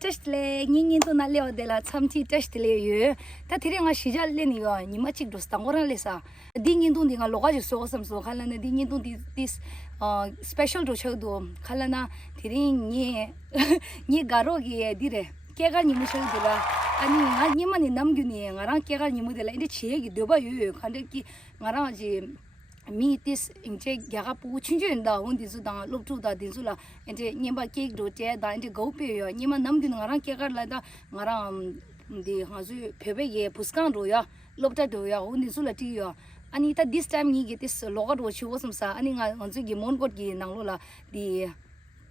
टेस्टले 닝닝도 날려대라 참치 टेस्टले 다 드링아 시잘레니요 니마치 도스탕고라레사 딩인도 딩아 로가지 소섬소 칼라네 딩인도 디스 스페셜 도셔도 칼라나 드링이 니 가로기에 디레 깨가 니무셔들라 아니 니만이 남균이 나랑 깨가 니무들라 이제 지역이 되봐요 간데기 나랑지 미티스 인제 야가 부 춘준다 온디스다 롭투다 딘술라 인제 님바 케이크 도테다 인제 고페요 님마 남기는 나랑 케가라다 나랑 디 하주 페베게 부스칸로야 롭타도야 온디술라 티요 아니 타 this time 니 게티스 로가도 치고섬사 아니 가 언제기 몬고기 나로라 디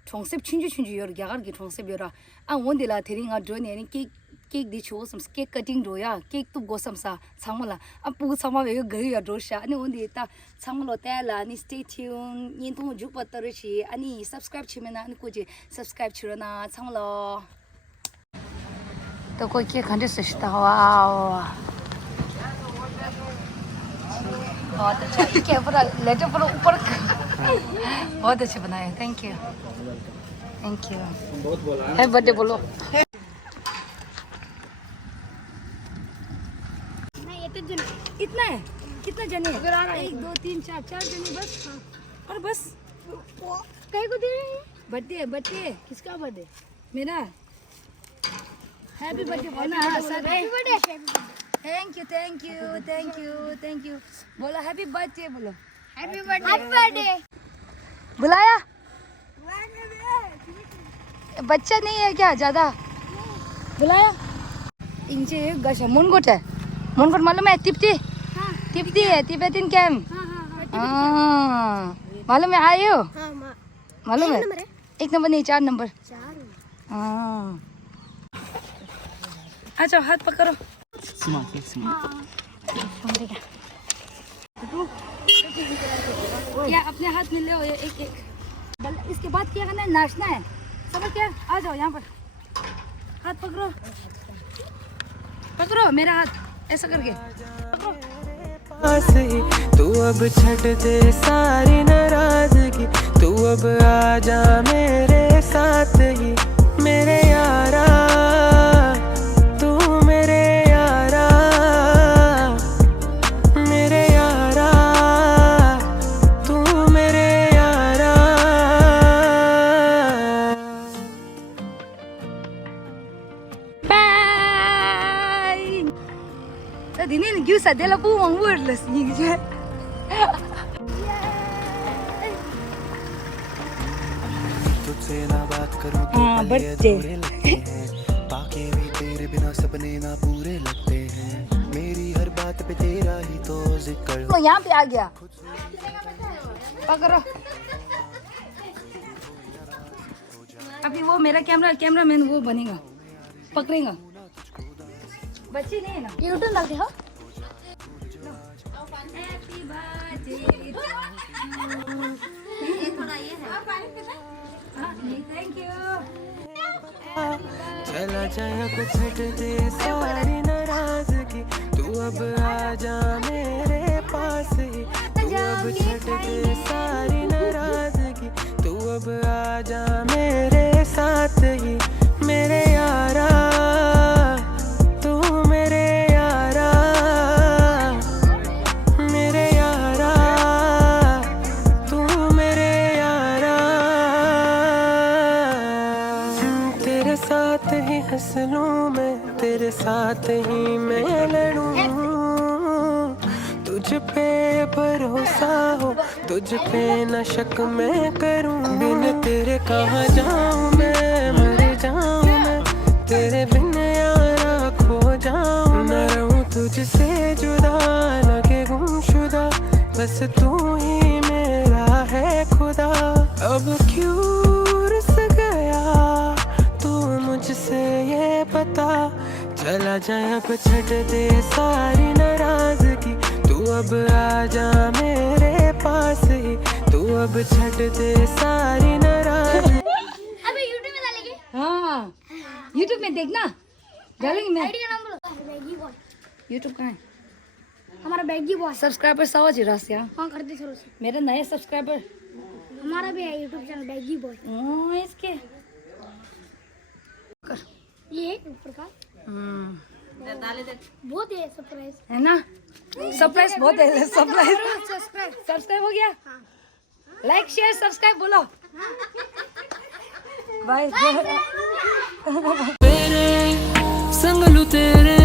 총셉 춘주요 야가기 총셉요라 아 온디라 데링아 드네 케이크 cake दी छो सम cake cutting रोया cake तो गोसम सा छमला अब पु छमा वे गय या दोशा अनि ओंदी ता छमलो तेला नि स्टे ट्यून नि तो जु पत्तर छी अनि सब्सक्राइब छिमेना अनि कोजे सब्सक्राइब छिरना छमलो तो कोई केक खंडे सस्ता वाओ बहुत अच्छा के पूरा लेटर पूरा ऊपर बहुत अच्छा बनाया थैंक यू बहुत बोला है बर्थडे बोलो इतना है कितना जने 1 2 3 4 जने बस और बस कहीं को दे बर्थडे किसका बर्थडे मेरा हैप्पी बर्थडे बोलना sir happy birthday thank you बोलो हैप्पी बर्थडे बोलो हैप्पी बर्थडे बुलाया बच्चा नहीं है क्या ज्यादा बुलाया इंचे गशा मुनगोट है मुनगोट मालूम है तिप्ती तिप्ती है तिब्बतन कैंप मालूम है आए हो मालूम है 1 नंबर नहीं 4 नंबर अच्छा हाथ पकड़ो या अपने हाथ में ले एक इसके बाद क्या करना है नाचना है समझ क्या आ जाओ यहाँ पर हाथ पकड़ो मेरा हाथ ऐसा करके तू अब छट दे सारी नाराजगी तू अब आजा मेरे साथ ही मेरे यारा तू मेरे यारा मेरे यारा तू मेरे यारा Dinin gyusa dela buwang wordless ni je. तुझसे ना बात करूं तो पल ये अधूरे लगते हैं बाकी भी तेरे बिना सपने ना पूरे लगते हैं मेरी हर बात पे तेरा ही तो जिक्र तो यहाँ पे आ गया पकड़ो अभी वो मेरा कैमरामैन वो बनेगा पकड़ेगा बच्चे नहीं है ना यूट्यूब डालते हो हैप्पी बर्थडे ये थोड़ा ये है थैंक यू चला जाए कुछ छट दे सारी नाराजगी तू अब आजा मेरे पास ही तू अब छट दे सारी नाराजगी तू अब आजा मेरे साथ ही मेरे यारा हंसलूं मैं तेरे साथ ही मैं लड़ूं तुझ पे भरोसा हो तुझ पे न शक मैं करूं बिन तेरे कहाँ जाऊं मैं मर जाऊं मैं तेरे बिन यारा खो जाऊं न रहूं तुझसे जुदा लगे गुमशुदा बस तू ही मेरा है खुदा अब क्यों रुस गया तू मुझसे ये पता चला जाए अब छट दे सारी नाराजगी तू अब आजा मेरे पास ही तू अब छट दे सारी नाराजगी अबे YouTube में डालेंगे हाँ YouTube में देखना डालेंगे मैं आईडी का नाम बोलो बैगी बॉय YouTube कहाँ है हमारा बैगी बॉय सब्सक्राइबर 100 जीरो से हां कर दे थोड़ा सा मेरे नए सब्सक्राइबर हमारा भी है यूट्यूब चैनल बैगी बॉय। इसके ये ऊपर का बहुत है सरप्राइज है ना, सरप्राइज बहुत है। सब्सक्राइब हो गया, लाइक शेयर सब्सक्राइब बोलो बाय। तेरे संग लूं तेरे,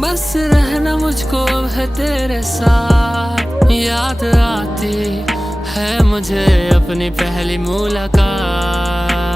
बस रहना मुझको अब है तेरे साथ। याद आती है मुझे अपनी पहली मुलाकात।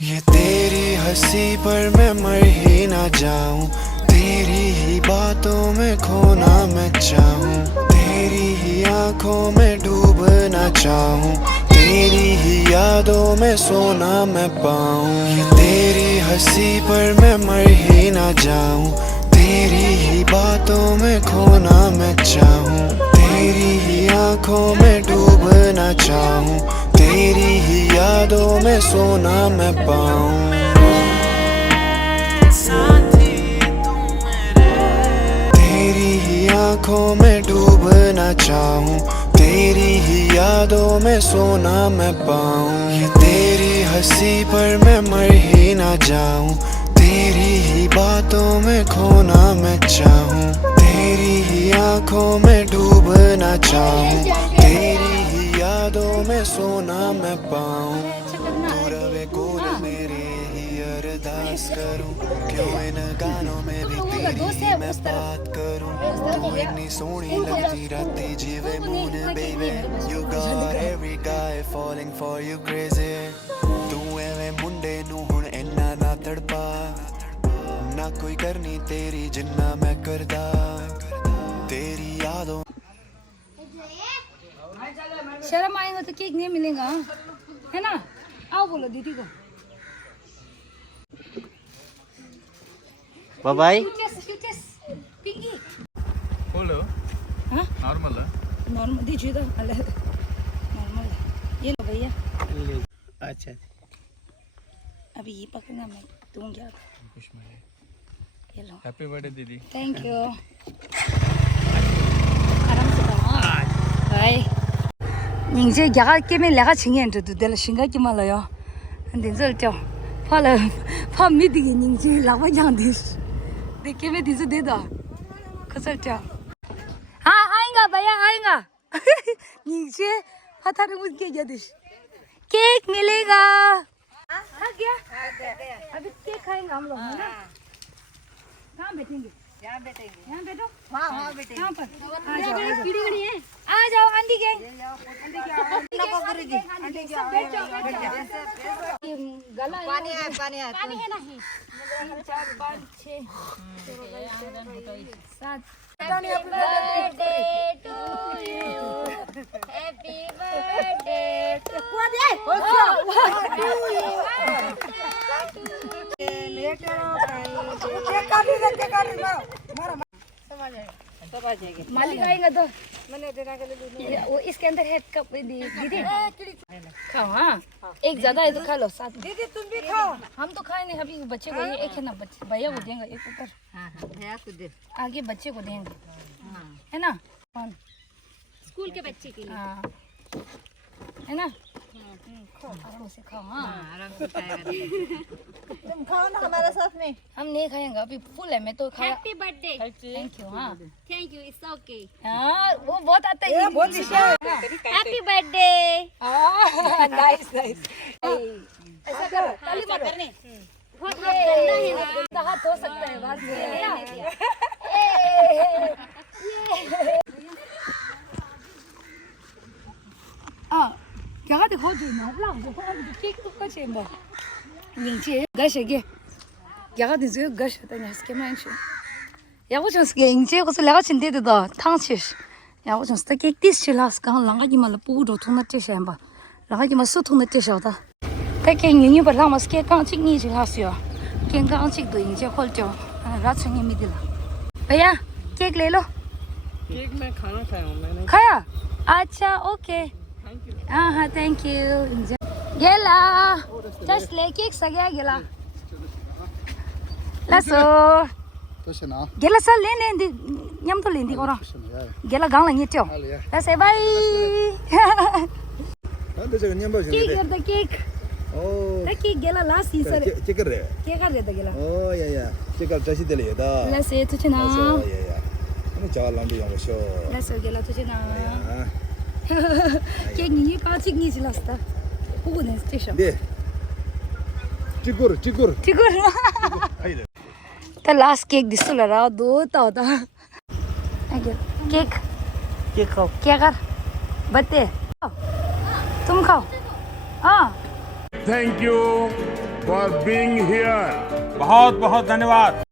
ये तेरी हंसी पर मैं मर ही ना जाऊं, तेरी ही बातों में खोना मैं चाहूं, तेरी ही आंखों में डूबना चाहूं, तेरी ही यादों में सोना मैं पाऊं। ये तेरी हंसी पर मैं मर ही ना जाऊं, तेरी ही बातों में खोना मैं चाहूं, तेरी ही आंखों में डूबना चाहूं, तेरी ही यादों में सोना मैं पाऊं। तेरी ही आंखों में डूबना चाहूं, तेरी ही यादों में सोना मैं पाऊं। ये तेरी हंसी पर मैं मर ही ना जाऊं, तेरी ही बातों में खोना मैं चाहूं, तेरी ही आंखों में डूबना चाहूं, तेरी ही यादों में सोना मैं पाऊं। तू रवे कोल मेरे ही अरदास करूं, क्यों इन गानों में भी तेरी ही मैं बात करूं। तू इतनी सोहनी लगती राती जिवे moon baby, you got every guy falling for you crazy। तू एवें मुंडे नू हुण इन्ना ना तड़पा, ना कोई करनी तेरी जिन्ना मैं करदा, तेरी यादों। शर्म आएगा तो केक नहीं मिलेगा, है ना। आओ बोलो दीदी को बाय। पिंकी फुल हाँ नॉर्मल नॉर्मल दीजिए तो नॉर्मल है। ये लो भैया, अच्छा अभी ये पकड़ना, मैं दूंगी आप। ये लो, हैप्पी बर्थडे दीदी। Thank you. आराम से खाओ बाय। 이제 야가 깨면 내가 증인도 내가 신경 좀 말아요. 근데 저죠. 파 미디기 이제 라바장 되시. 내 깨면 뒤서 되다. 그설죠. 아인가 봐야 아인가. 이제 파타를 못 깨게 되시. केक मिलेगा। आ गया? अभी केक खाएंगे हम लोग, है ना? कहाँ बैठेंगे? यहाँ बैठेंगे। यहाँ बैठो। वहाँ बैठेंगे। यहाँ पर। आ जाओ। आ जाओ आंटी गैंग। गला पानी है ना। 3 4 5 6 7 happy birthday to you, happy birthday to मालिक आएगा तो मैंने देना के लिए वो इसके अंदर है कप दीदी खाओ। हाँ एक ज्यादा है तो खा लो साथ में। दीदी तुम भी खाओ। हम तो खाए नहीं, अभी बच्चे को ये एक है ना, बच्चे भैया को देंगे एक ऊपर। भैया को दे, आगे बच्चे को देंगे, है ना। कौन? स्कूल के बच्चे के लिए। हाँ है ना। खाओ आराम से खाओ। हाँ आराम से खाएगा। तुम खाओ ना हमारे साथ में। हम नहीं खाएंगे, अभी फुल है। मैं तो खाया। Happy birthday. Thank you. हाँ थैंक यू, इट्स ओके। हाँ वो बहुत आता है, बहुत हैप्पी बर्थडे। Nice nice. ऐसा करो, ताली मारो। बहुत गंदा है ना। गंदा हाथ हो सकता है बाद में, है ना। क्या देखो जो ना लांग को केक तो कचे म 닝지 가시게 야가 되죠 가시 다냐 스케만시 야고 좀 스케 닝지 고서 내가 진데도 탕치 야고 좀 스케 디스라스 강 랑가기 말 부도 통나 제시한바 랑가기 말 수통나 제시하다 대개 닝이 버랑 마 스케 강 찍니 지하시요 갱강 찍도 이제 홀죠 라층이 미들라 भैया केक ले लो। केक मैं खाना खाया हूँ मैंने। खाया? अच्छा ओके। हाँ हाँ थैंक यू। गेला जस्ट ले केक सगळ्या गेला लसो Tushina. Gela sa len di nyam to len di ora. Tushina. Gela gang la nye chyo. Alia. La say bye. Ande jaga nyamba Cake jine. here the cake. Oh. The cake gela last is sir. Chicken re. Cake are the gela. Oh yeah yeah. Chicken jashi dele da. La say to china. Oh yeah yeah. Ani jaga lambi yang sho. La say gela to china. Ah. Cake ni pa chik ni lasta. Hugo ne station. De. Chigur. Chigur. The last cake this to la do ta ta. Cake. Cake खाओ क्या कर बत्ते तुम खाओ हाँ Thank you for being here. बहुत बहुत धन्यवाद